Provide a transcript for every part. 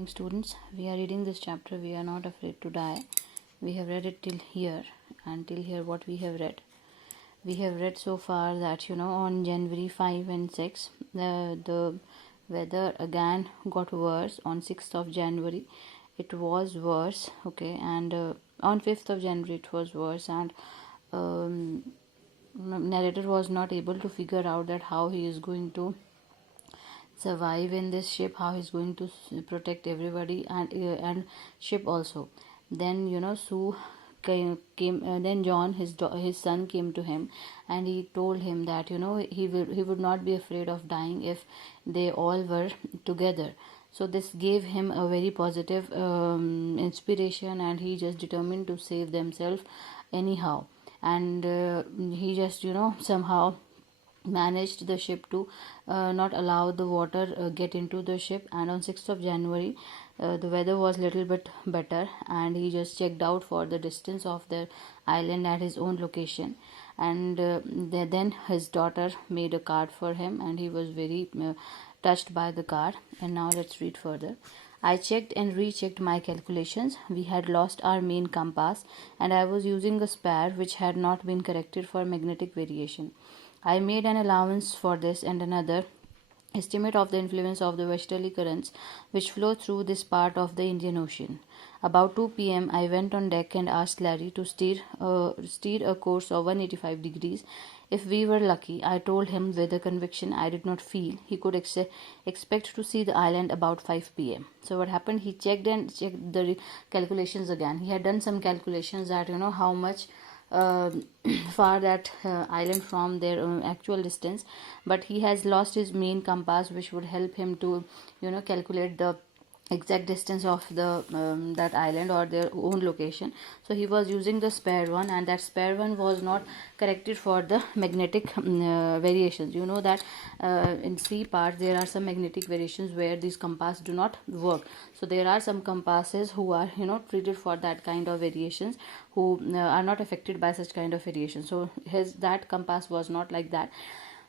morning, students. We are reading this chapter, We Are Not Afraid to Die. We have read it till here, and till here what we have read. We have read so far that on January 5 and 6 the weather again got worse. On 6th of January it was worse, okay, and on 5th of January it was worse, and narrator was not able to figure out that how he is going to survive in this ship, how he's going to protect everybody and ship also. Then Sue came then John, his son, came to him, and he told him that he would not be afraid of dying if they all were together. So this gave him a very positive inspiration, and he just determined to save themselves anyhow. And he just somehow managed the ship to not allow the water get into the ship. And on 6th of January the weather was little bit better, and he just checked out for the distance of the island at his own location. And then his daughter made a card for him, and he was very touched by the card. And now let's read further. I checked and rechecked my calculations. We had lost our main compass, and I was using a spare which had not been corrected for magnetic variation. I made an allowance for this and another estimate of the influence of the westerly currents which flow through this part of the Indian Ocean. About 2 p.m. I went on deck and asked Larry to steer a course of 185 degrees. If we were lucky, I told him with a conviction I did not feel, he could expect to see the island about 5 p.m. So what happened? He checked the calculations again. He had done some calculations that how much far that island from their actual distance, but he has lost his main compass which would help him to calculate the exact distance of the that island or their own location. So he was using the spare one, and that spare one was not corrected for the magnetic variations. You know that in sea part there are some magnetic variations where these compass do not work. So there are some compasses who are treated for that kind of variations, who are not affected by such kind of variations. So that compass was not like that.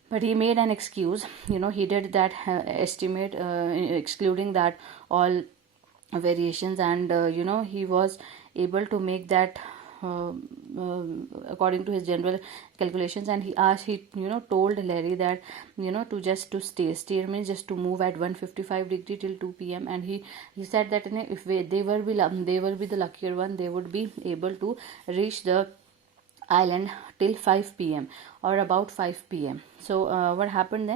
But he made an excuse. He did that estimate excluding that all variations, and he was able to make that according to his general calculations. And he told Larry that to steer means just to move at 155 degree till 2 p.m. and he said that if they will be the luckier one, they would be able to reach the island till 5 p.m. or about 5 p.m. So what happened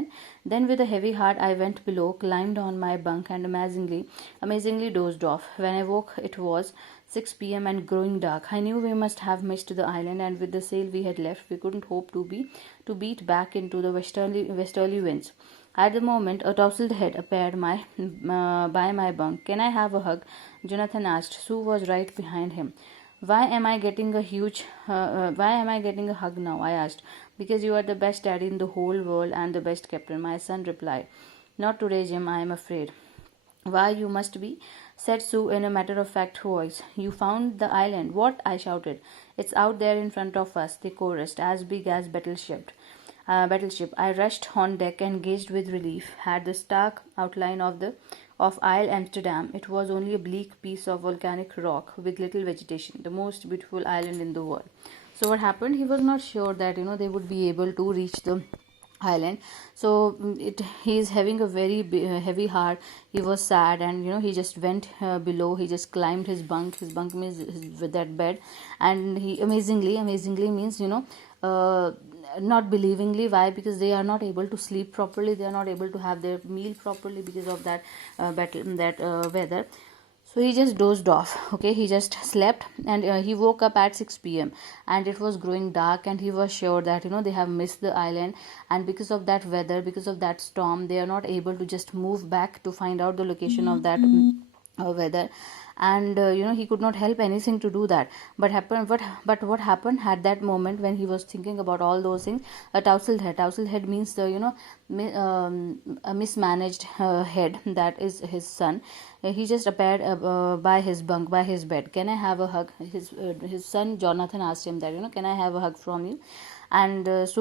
then with a heavy heart I went below, climbed on my bunk, and amazingly dozed off. When I woke it was 6 p.m. and growing dark. I knew we must have missed the island, and with the sail we had left we couldn't hope to beat back into the westerly winds. At the moment a tousled head appeared by my bunk. Can I have a hug? Jonathan asked. Sue was right behind him. Why am I getting a hug now? I asked. Because you are the best daddy in the whole world and the best captain, my son replied. Not today, Jim, I am afraid. Why, you must be, said Sue in a matter-of-fact voice. You found the island. What? I shouted. It's out there in front of us, they chorused, as big as battleship. I rushed on deck and gazed with relief at the stark outline of Isle Amsterdam. It was only a bleak piece of volcanic rock with little vegetation, the most beautiful island in the world. So what happened? He was not sure that they would be able to reach the island. So he is having a very heavy heart. He was sad, and he just went below. He just climbed his bunk. His bunk means with that bed, and he amazingly means not believingly. Why? Because they are not able to sleep properly, they are not able to have their meal properly because of that weather. So he just dozed off. Okay, he just slept, and he woke up at 6 p.m. and it was growing dark, and he was sure that they have missed the island, and because of that weather, because of that storm, they are not able to just move back to find out the location of that weather. And he could not help anything to do that. But what happened at that moment when he was thinking about all those things? A tousled head means the a mismanaged head, that is his son. He just appeared by his bunk, by his bed. Can I have a hug? His son Jonathan asked him that can I have a hug from you? And his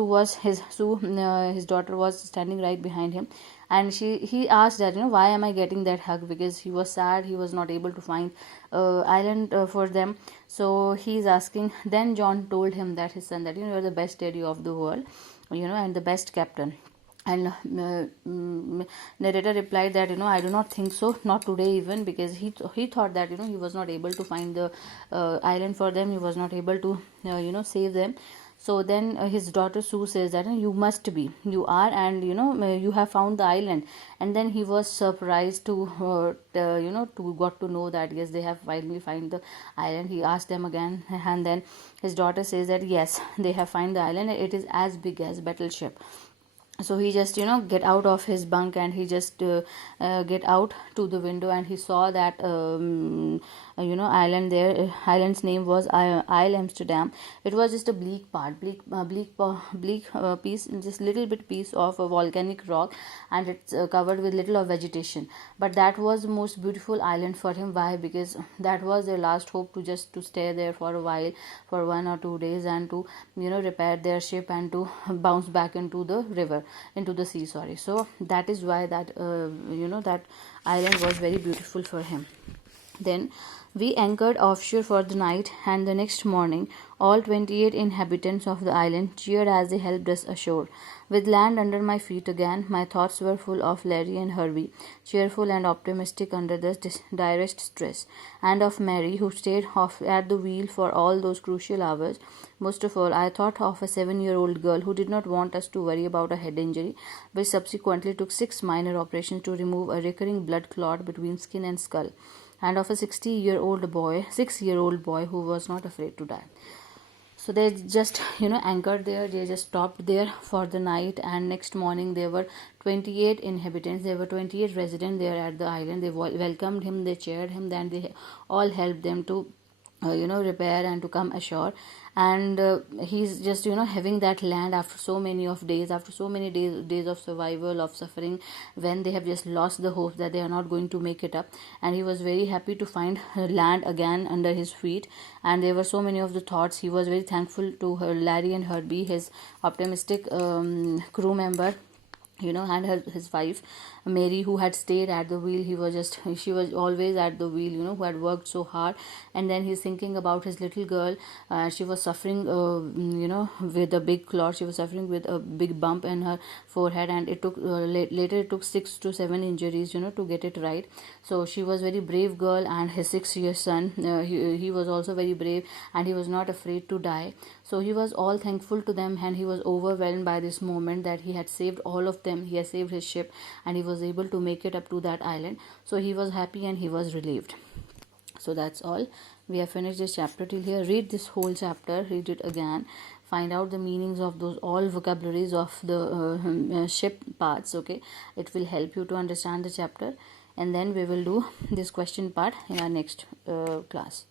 daughter was standing right behind him. and he asked that, why am I getting that hug, because he was sad, he was not able to find island for them. So he's asking. Then John told him that his son, that you're the best daddy of the world, and the best captain. And narrator replied that, I do not think so, not today even, because he thought that, he was not able to find the island for them, he was not able to save them. So then his daughter Sue says that, you must be, you are, and you have found the island. And then he was surprised to to got to know that, yes, they have finally find the island. He asked them again, and then his daughter says that, yes, they have find the island, it is as big as Battleship. So he just get out of his bunk, and he just get out to the window, and he saw that island there. Island's name was Isle Amsterdam. It was just a bleak part, bleak piece, just little bit piece of a volcanic rock, and it's covered with little of vegetation. But that was the most beautiful island for him. Why? Because that was their last hope, to just to stay there for a while, for 1 or 2 days, and to repair their ship, and to bounce back into the river, into the sea, sorry. So that is why that that island was very beautiful for him. Then we anchored offshore for the night, and the next morning all 28 inhabitants of the island cheered as they helped us ashore. With land under my feet again, my thoughts were full of Larry and Herbie, cheerful and optimistic under the direst stress, and of Mary, who stayed off at the wheel for all those crucial hours. Most of all, I thought of a 7-year-old girl who did not want us to worry about a head injury, which subsequently took 6 minor operations to remove a recurring blood clot between skin and skull, and of a 6-year-old boy who was not afraid to die. So they just anchored there, they just stopped there for the night, and next morning there were 28 inhabitants, there were 28 residents there at the island. They welcomed him, they cheered him, then they all helped them to repair and to come ashore. And he's just having that land after so many days of survival, of suffering, when they have just lost the hope that they are not going to make it up. And he was very happy to find land again under his feet, and there were so many of the thoughts. He was very thankful to Larry and Herbie, his optimistic crew member, and his wife Mary, who had stayed at the wheel. She was always at the wheel, who had worked so hard. And then he's thinking about his little girl. She was suffering with a big clot, she was suffering with a big bump in her forehead, and it took later it took 6 to 7 injuries to get it right. So she was very brave girl, and his 6-year son, he was also very brave, and he was not afraid to die. So he was all thankful to them, and he was overwhelmed by this moment that he had saved all of them. He had saved his ship, and he was able to make it up to that island. So he was happy and he was relieved. So that's all. We have finished this chapter till here. Read this whole chapter, read it again, find out the meanings of those all vocabularies of the ship parts. Okay, it will help you to understand the chapter, and then we will do this question part in our next class.